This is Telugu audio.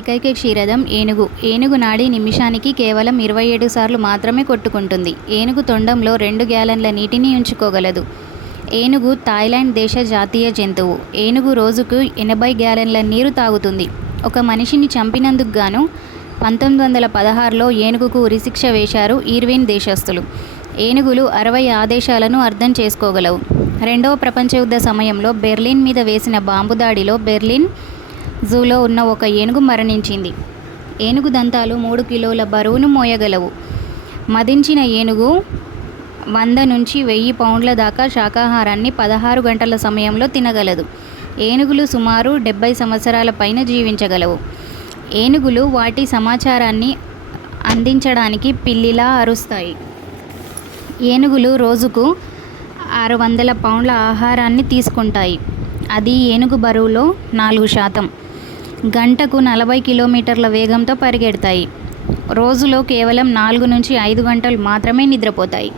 ఏకైక క్షీరదం ఏనుగు. ఏనుగు నాడి నిమిషానికి కేవలం 27 సార్లు మాత్రమే కొట్టుకుంటుంది. ఏనుగు తొండంలో 2 గ్యాలన్ల నీటిని ఉంచుకోగలదు. ఏనుగు థాయిలాండ్ దేశ జాతీయ జంతువు. ఏనుగు రోజుకు 80 గ్యాలన్ల నీరు తాగుతుంది. ఒక మనిషిని చంపినందుకు గాను 1916లో ఏనుగుకు ఉరిశిక్ష వేశారు ఇర్విన్ దేశస్థులు. ఏనుగులు 60 ఆదేశాలను అర్థం చేసుకోగలవు. రెండవ ప్రపంచ యుద్ధ సమయంలో బెర్లిన్ మీద వేసిన బాంబు దాడిలో బెర్లిన్ జూలో ఉన్న ఒక ఏనుగు మరణించింది. ఏనుగు దంతాలు 3 కిలోల బరువును మోయగలవు. మదించిన ఏనుగు 100 నుంచి 1000 పౌండ్ల దాకా శాకాహారాన్ని 16 గంటల సమయంలో తినగలదు. ఏనుగులు సుమారు 70 సంవత్సరాల పైన జీవించగలవు. ఏనుగులు వాటి సమాచారాన్ని అందించడానికి పిల్లిలా అరుస్తాయి. ఏనుగులు రోజుకు 600 పౌండ్ల ఆహారాన్ని తీసుకుంటాయి. అది ఏనుగు బరువులో 4%. గంటకు 40 కిలోమీటర్ల వేగంతో పరిగెడతాయి. రోజులో కేవలం 4 నుంచి 5 గంటలు మాత్రమే నిద్రపోతాయి.